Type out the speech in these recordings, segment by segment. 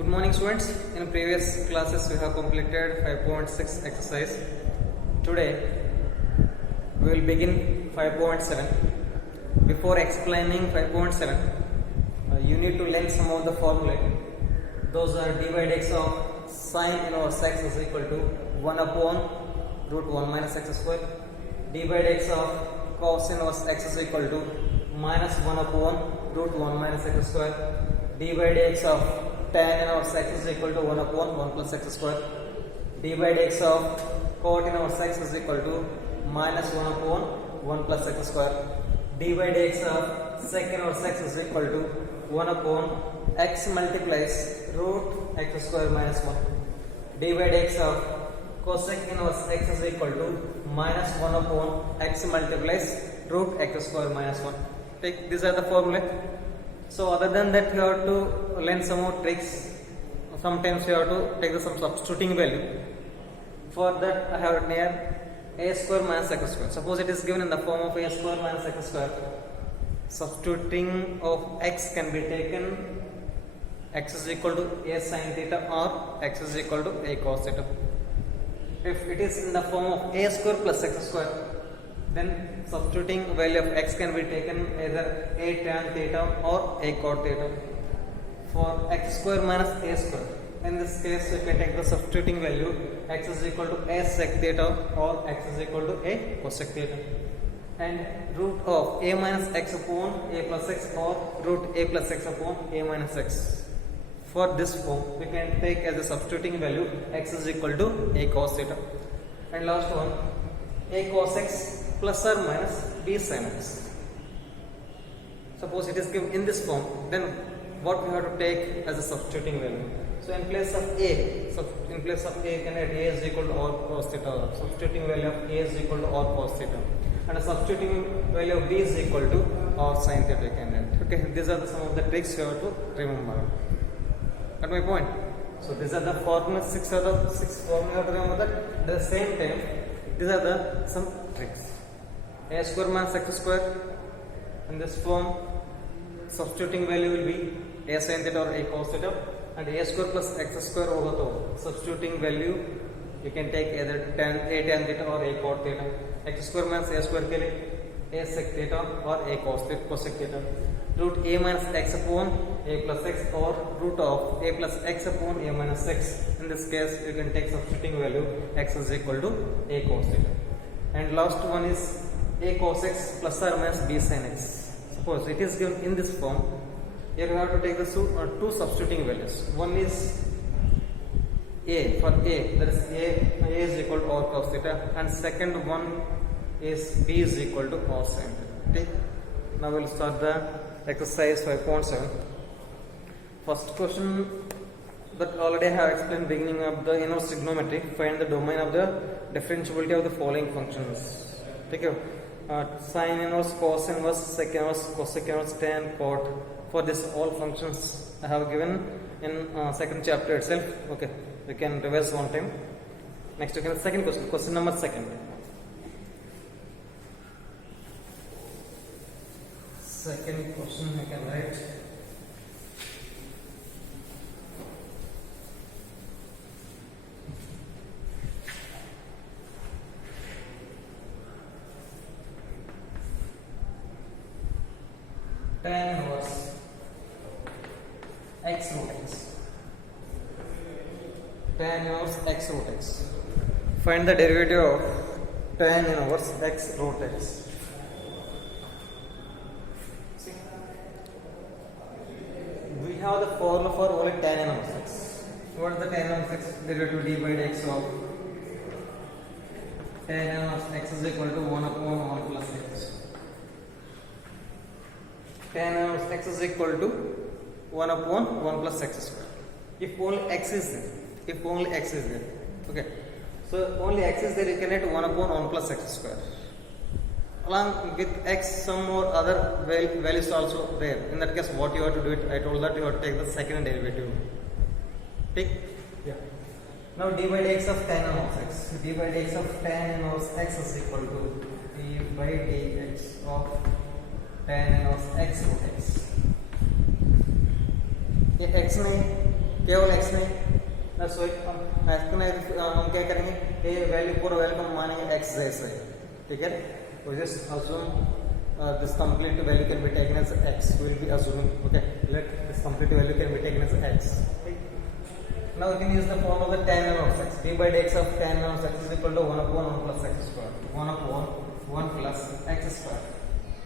Good morning students. In previous classes we have completed 5.6 exercise. Today we will begin 5.7. Before explaining 5.7, you need to learn some of the formulae. Those are d by dx of sine inverse x is equal to 1 upon root 1 minus x square. D by dx of cos inverse x is equal to minus 1 upon root 1 minus x square. D by dx of tan inverse x is equal to 1 upon 1 plus x square. D by dx of cot inverse x is equal to minus 1 upon 1 plus x square. D by dx of sec inverse x is equal to 1 upon x multiplies root x square minus 1. D by dx of cosec inverse x is equal to minus 1 upon x multiplies root x square minus 1. These are the formulae. So other than that, you have to learn some more tricks. Sometimes you have to take some substituting value. For that, I have written here a square minus x square. Suppose it is given in the form of a square minus x square. Substituting of x can be taken x is equal to a sin theta or x is equal to a cos theta. If it is in the form of a square plus x square, then substituting value of x can be taken either a tan theta or a cot theta. For x square minus a square, in this case you can take the substituting value x is equal to a sec theta or x is equal to a cosec theta. And root of a minus x upon a plus x or root a plus x upon a minus x. For this form, we can take as a substituting value x is equal to a cos theta. And last one, a cos x plus or minus b sin x. Suppose it is given in this form, then what we have to take as a substituting value? So in place of a, can write a is equal to r cos theta. Substituting value of a is equal to r cos theta, and a substituting value of b is equal to r sin theta. Can write. Okay, these are some of the tricks you have to remember. Got my point? So these are the formulas. Six formulas you have to remember that. At the same time, these are the some tricks. A square minus x square, in this form substituting value will be a sin theta or a cos theta, and a square plus x square होगा तो substituting value you can take either a tan theta or a cot theta. X square minus a square के लिए a sec theta or a cosec theta. Root a minus x upon a plus x or root of a plus x upon a minus x. In this case you can take substituting value x is equal to a cos theta. And last one is a cos x plus or minus b sin x. Suppose it is given in this form. Here you have to take the two substituting values. One is a, for a, that is a is equal to r cos theta, and second one is b is equal to r sin theta. Okay? Now we will start the exercise 5.7. First question that already I have explained beginning of the inverse trigonometry. Find the domain of the differentiability of the following functions. Take care. Sine inverse, cos inverse, sec inverse, cosec inverse, tan, cot. For this all functions I have given in second chapter itself. Okay, you can revise one time. Next, you can second question. Question number second. Second question I can write. Tan inverse x root x. Tan inverse x root x. Find the derivative of tan inverse x root x. See, we have the formula for only tan inverse x. What is the tan inverse x? Derivative d by dx of tan inverse x is equal to 1 upon 1 plus x. Tan inverse x is equal to 1 upon 1 plus x square. If only x is there. Okay. So only x is there, you can write 1 upon 1 plus x square. Along with x, some more other values also there. In that case, what you have to do it? I told that you have to take the second derivative. Take? Yeah. Now d by dx of tan inverse x. D by dx of tan inverse x is equal to d by dx of tan inverse x root x. ये x में केवल x नहीं, सो हम क्या करेंगे, ये value पूरा value को मानेंगे x जैसे, ठीक है। तो just assume this complete value can be taken as x, we will be assuming, okay, let this complete value can be taken as x, okay. Now we can use the form of the tan inverse x, d by dx of tan inverse x is equal to 1 upon 1 plus x square, 1 upon 1 plus x square,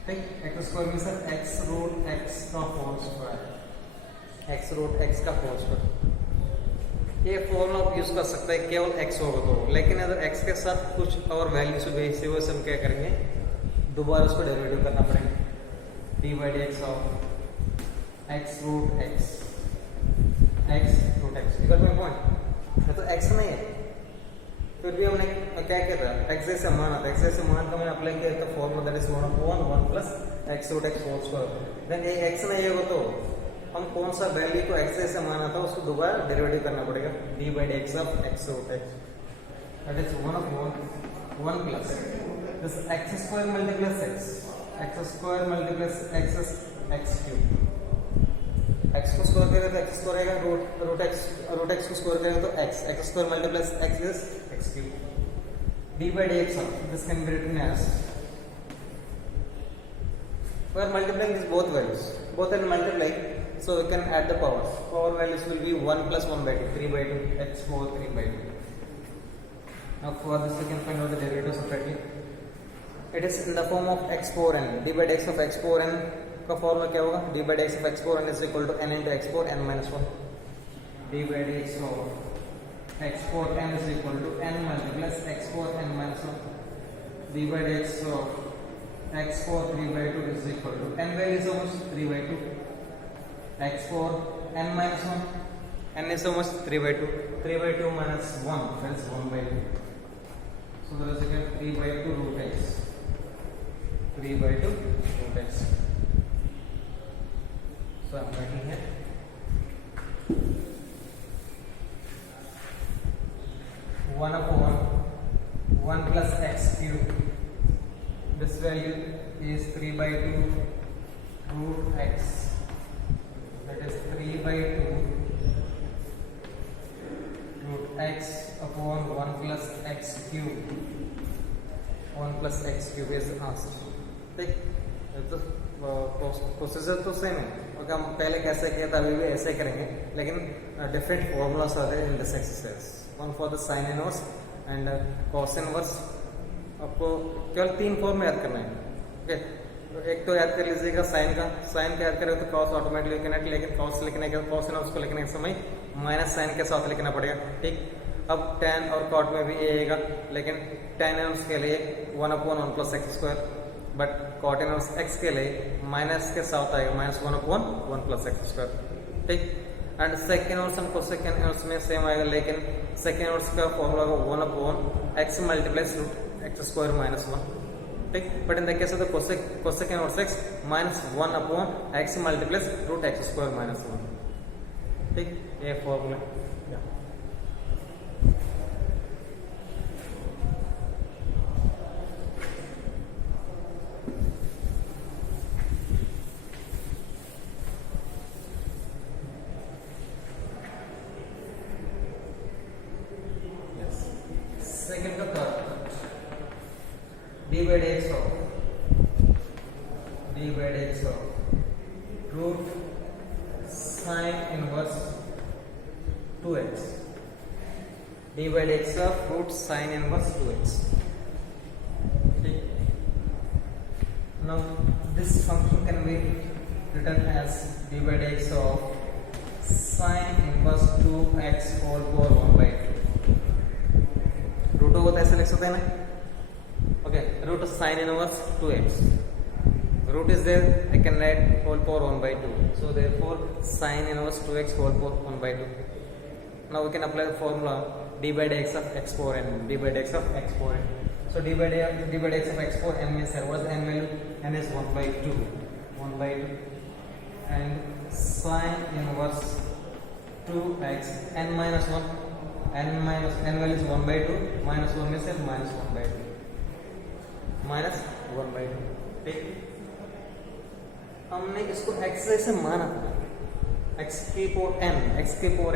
ठीक। x square means x root x का whole square, x root x का whole square। ये formula use कर सकते हैं केवल x होगा तो, लेकिन अगर x के साथ कुछ और वैल्यूज हुए इसी वजह से हम क्या करेंगे, दोबारा उसको डेरिवेटिव करना पड़ेगा, d by d x of x root x, x root x equal to point, तो एक्स नहीं है, फिर भी हमने क्या किया था, एक्स जैसे मान आता है, एक्स जैसे मान का मैंने अप्लाई किया था formula that is 1 upon 1 plus x root x whole square. Then ये एक्स नहीं होगा तो हम कौन सा वैल्यू को एक्स जैसे माना था उसको दोबारा डेरिवेटिव करना पड़ेगा, d by d x of x root x that is 1 upon 1 plus this x square multiplies x square multiplies x is x cube, x को स्क्वायर करें तो x स्क्वायर आएगा, रूट x को स्क्वायर करें तो x square multiplies x is x cube, d by dx of this can be written as, we are multiplying these both values, both are multiplying, so we can add the powers, power values will be 1 plus 1 by 2, 3 by 2, x4 3 by 2. Now for this we can find out the derivative separately. It is in the form of x power n, d by dx of x power n का formula क्या होगा, d by dx of x power n is equal to n into x power n minus 1, d by dx of x power n is equal to n multiplies x power n minus 1, d by dx of x power 3 by 2 is equal to n value is almost 3 by 2, x power n minus 1, n is almost 3 by 2, 3 by 2 minus 1 that is 1 by 2, so there is again 3 by 2 root x, 3 by 2 root x. So I am writing here 1 upon 1 plus x cube. This value is 3 by 2 root x. That is 3 by 2 root x upon 1 plus x cube. 1 plus x cube is asked. ठीक, तो procedure तो same है, और हम पहले कैसे किया था अभी भी ऐसे करेंगे, लेकिन डिफरेंट फॉर्मूलास आते हैं in this exercise, one for the sine inverse and cos inverse. आपको केवल 3 फॉर्म में याद करना है, ओके। तो एक तो याद कर लीजिएगा साइन का, साइन का याद करें तो कॉस ऑटोमेटिकली लिखना है, लेकिन कॉस लिखने के कॉस इनवर्स को लिखने के समय माइनस साइन के साथ लिखना पड़ेगा, ठीक। अब tan और cot में भी ये आएगा, लेकिन tan इनवर्स के लिए 1 upon 1 plus x square, but cot inverse x के लिए माइनस के साथ आएगा minus 1 upon 1 plus x square, ठीक। एंड सेकंड इनवर्स हमको सेकंड इनवर्स में सेम आएगा, लेकिन सेकंड इनवर्स का फॉर्मूला होगा 1 upon x multiplies root x square minus 1, ठीक। But in the case of the cosec inverse x minus 1 upon x multiplies root x square minus 1, ठीक। ये formula second to third, d by dx of root sin inverse 2x, d by dx of root sin inverse 2x. Okay. Now this function can be written as d by dx of sin inverse 2x whole power 1 by 2. Root होगा तो ऐसे लिख सकते हैं ना, okay. Root sine inverse 2x, root is there, I can write whole power 1 by 2, so therefore sin inverse 2x whole power 1 by 2. now we can apply the formula d by dx of x power n, d by dx of x power n. so d by dx of x power n means what is the n value, n is 1 by 2, 1 by 2, and sin inverse 2x n minus 1, n value is 1 by 2, minus 1 means minus 1 by 2, minus 1 by 2, ठीक। हमने इसको x से माना था, x की power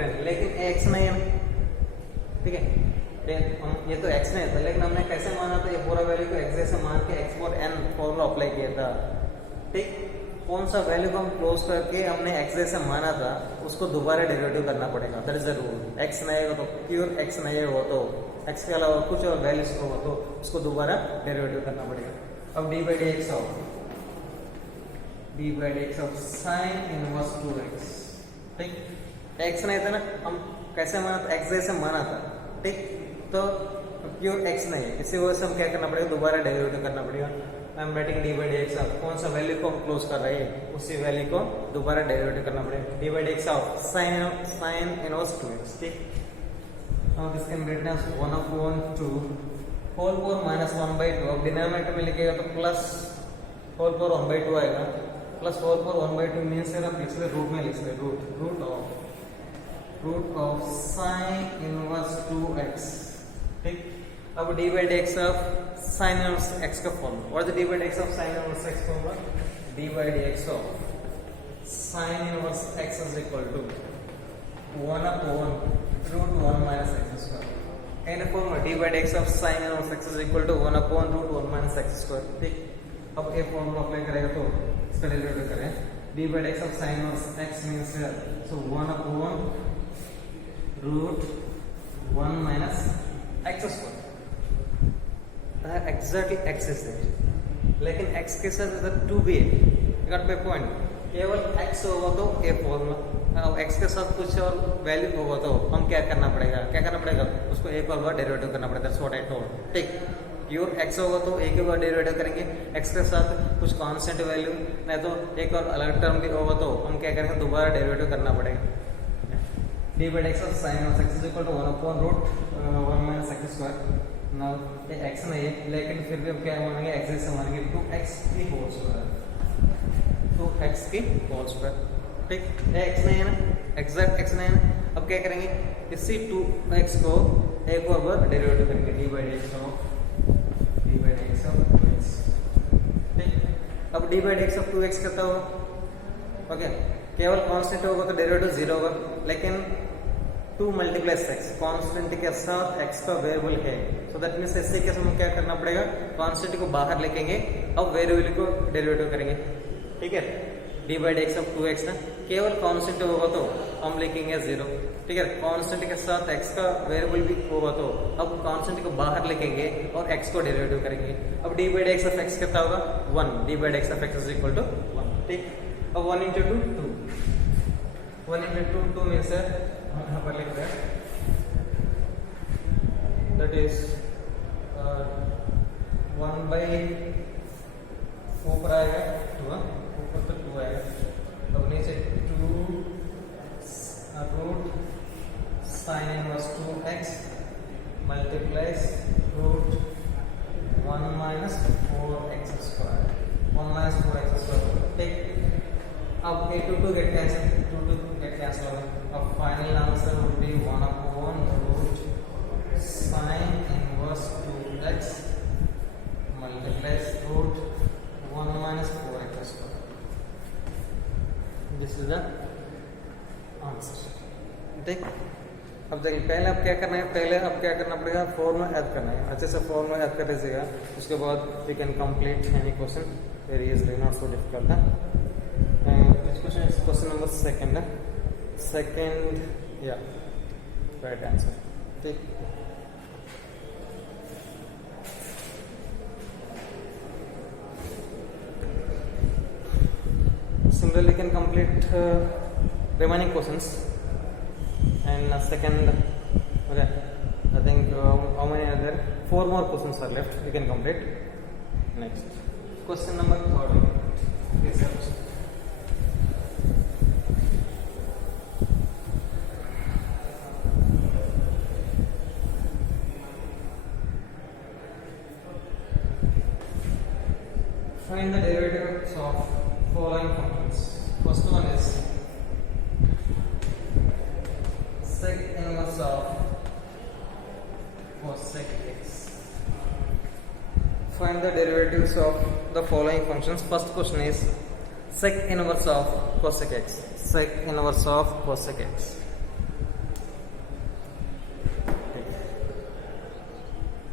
n, लेकिन x नहीं है ना, ठीक है। ये तो x नहीं था, लेकिन हमने कैसे माना था, ये पूरा वैल्यू को x जैसे मान के x power n formula apply किया था, ठीक। कौन सा वैल्यू को हम क्लोज करके हमने x जैसे माना था उसको दोबारा डेरिवेटिव करना पड़ेगा, that is the rule. x नहीं हो तो प्योर x नहीं हो तो x के अलावा कुछ और वैल्यूज को हो तो उसको दोबारा डेरिवेटिव करना पड़ेगा। अब dy by dx of sin inverse 2x, ठीक। x नहीं था ना, हम कैसे माना था, x जैसे माना था, ठीक। तो प्योर x नहीं है, इसी वजह से हम क्या करना पड़ेगा, दोबारा डेरिवेटिव करना पड़ेगा। I am writing dy by dx of कौन सा वैल्यू को हम क्लोज कर रहे हैं उसी वैल्यू को दोबारा डेरिवेटिव करना पड़ेगा। dy by dx of sin inverse 2x, ठीक। now this can be written as 1/2 whole power minus 1/2। अब डिनोमिनेटर में लिखेगा तो प्लस होल पावर 1/2 आएगा, प्लस होल पावर 1/2 मीन्स आप लिख सकते रूट में लिख सकते root of sin inverse 2x, ठीक। अब dy by dx of sin inverse x का formula, what is dy by dx of sin inverse x formula, dy by dx of sin inverse x is equal to 1/√1 minus x square। An formula dy by dx of sin inverse x is equal to 1/√1 minus x square, ठीक। अब ये formula apply करेगा तो इसका derivative करें, dy by dx of sin inverse x means so 1/√1 minus x square, exactly x is there, लेकिन x के साथ इधर 2 भी है, you got my point। केवल x होगा तो ये फॉर्मूला, x के साथ कुछ और वैल्यू होगा तो हम क्या करना पड़ेगा, उसको एक और बार डेरिवेटिव करना पड़ेगा, दैट्स व्हाट आई टोल्ड, ठीक। प्योर x होगा तो एक ही बार डेरिवेटिव करेंगे, x के साथ कुछ कांस्टेंट वैल्यू नहीं तो एक और अलग टर्म भी होगा तो हम क्या करेंगे, दोबारा डेरिवेटिव करना पड़ेगा। dy by dx of sin of x is equal to 1/√1 minus x square। now ये x नहीं है, लेकिन फिर भी हम क्या मानेंगे, x जैसे मानेंगे 2x की होल स्क्वायर, 2x की होल स्क्वायर, ठीक। ये x नहीं है ना, एग्जैक्ट x नहीं है ना, अब क्या करेंगे, इसी 2x को एक और बार डेरिवेटिव करेंगे, dy by dx of 2x, ठीक। अब dy by dx of 2x करता होगा, ओके। केवल कांस्टेंट होगा तो डेरिवेटिव 0 होगा, लेकिन 2 मल्टीप्लाइज x, कांस्टेंट के साथ x का वेरिएबल है, सो दैट मींस ऐसे केस में क्या करना पड़ेगा, कांस्टेंट को बाहर लेंगे, अब वेरिएबल को डेरिवेटिव करेंगे, ठीक है। dy by dx of 2x ना, केवल कांस्टेंट होगा तो हम लिखेंगे 0, ठीक है। कांस्टेंट के साथ x का वेरिएबल भी होगा तो अब कांस्टेंट को बाहर लिखेंगे और x को डेरिवेटिव करेंगे। अब dy by dx of x कितना होगा, 1, dy by dx of x is equal to 1, ठीक। अब 1 into 2 2, 1 into 2 मींस यहाँ पर लिख रहे हैं, दैट इज 1/4 पर आएगा 2, ऊपर तो 2 आएगा, अब नीचे 2 root sin inverse 2x multiplies √1 minus 4x square, 1 minus 4x square, ठीक। अब ये 2 get cancel होगा, अब final answer would be 1/√sin inverse 2x multiplies √1 minus 4x square, this is the answer, ठीक। अब देखिए पहले अब क्या करना पड़ेगा, फॉर्मूला ऐड करना है, अच्छे से फॉर्मूला ऐड कर दीजिएगा, उसके बाद we can complete any question very easily, not so difficult है। Which question is question number second? Yeah, right answer. ठीक। Similarly, can complete remaining questions. And second, okay, I think how many are there? 4 more questions are left. You can complete. Next, question number 3. Yes, sir. Find the derivatives of following functions. First one is sec inverse of cosec x. Find the derivatives of the following functions. First question is sec inverse of cosec x. sec inverse of cosec x।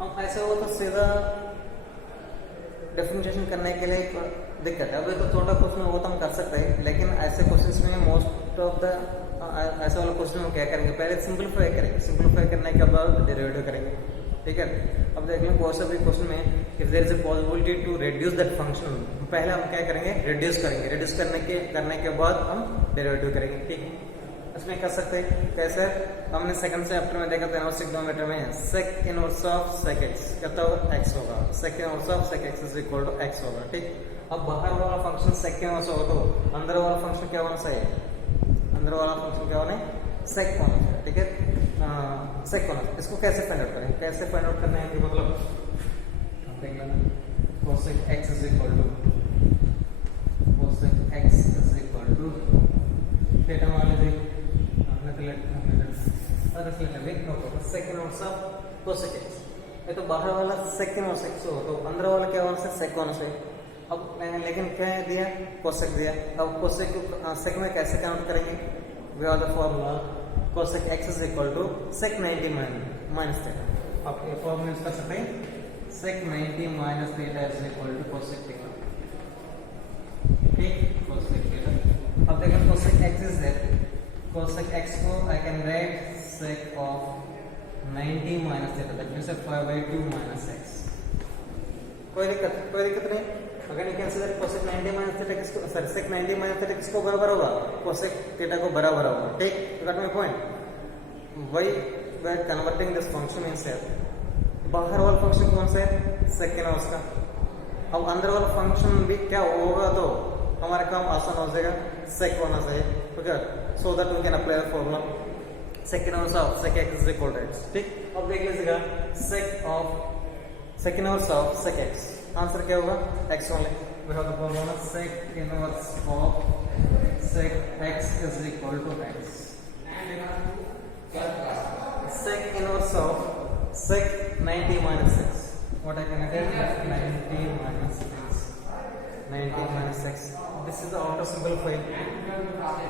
अब ऐसा हो तो सीधा differentiation करने के लिए दिक्कत है। अभी तो थोड़ा क्वेश्चन वो तो हम कर सकते हैं, लेकिन ऐसे क्वेश्चंस में मोस्ट ऑफ द ऐसे वाले क्वेश्चन में क्या करेंगे, पहले सिंपलीफाई करेंगे, सिंपलीफाई करने के बाद डेरिवेटिव करेंगे, ठीक है। अब देख लें बहुत सारे क्वेश्चन में if there is a possibility to reduce that function, पहले हम क्या करेंगे, रिड्यूस करेंगे, रिड्यूस करने के बाद हम डेरिवेटिव करेंगे, ठीक है। इसमें कर सकते हैं कैसे, हमने सेकंड चैप्टर में देखा था इनवर्स ट्रिग्नोमेट्री में sec inverse of sec x कितना होगा, x होगा, sec inverse of sec x is equal to x होगा, ठीक। अब बाहर वाला फंक्शन sec इनवर्स होगा तो अंदर वाला फंक्शन क्या होना चाहिए, अंदर वाला फंक्शन क्या होना है, sec होना चाहिए, ठीक है। sec होना चाहिए। इसको कैसे फाइंड आउट करेंगे, कैसे फाइंड आउट करना है, मतलब देख लेना cosec x is equal to cosec x is equal to theta मान लीजिए sec inverse of cosec x। ये तो बाहर वाला sec इनवर्स x हो तो अंदर वाला क्या होना चाहिए, sec होना चाहिए। अब लेकिन क्या दिया, cosec दिया। अब cosec को sec में कैसे काउंट करेंगे, we are the formula cosec x is equal to sec 90 minus theta. अब ये फॉर्मूला यूज कर सकते हैं, sec 90 minus theta is equal to cosec theta, ठीक, cosec थीटा। अब देखो cosec x is there, cosec x को I can write sec of 90 minus theta, that means 5/2 minus x। कोई दिक्कत नहीं। अगर नहीं कंसीडर cosec 90 minus theta किसको, सॉरी sec 90 minus theta किसको बराबर होगा, cosec theta को बराबर होगा, ठीक। You got my point? Why we are converting this function in here? बाहर वाला फंक्शन कौन सा है, sec इनवर्स का। अब अंदर वाला फंक्शन भी क्या होगा तो हमारा काम आसान हो जाएगा, sec होना चाहिए, okay. So that we can apply the formula sec inverse of sec x is equal to x, ठीक। अब देख लीजिएगा sec inverse of sec x, answer क्या होगा, x only. We have the formula sec inverse of sec x is equal to x। Sec inverse of sec 90 minus x, what I can get, 90 minus x, 90 minus x। This is the auto simplify।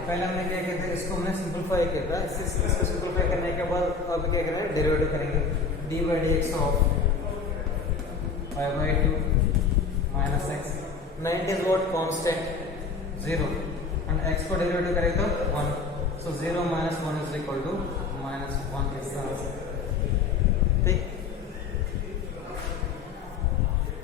पहले हमने क्या किया था, इसको हमने simplify किया था, इसको सिंपलीफाई करने के बाद अब क्या करेंगे, डेरिवेटिव करेंगे, dy dx of 5/2 minus x। 90 is what, constant 0 and x को डेरिवेटिव करें तो 1, so 0 minus 1 is equal to -1 is the answer, ठीक।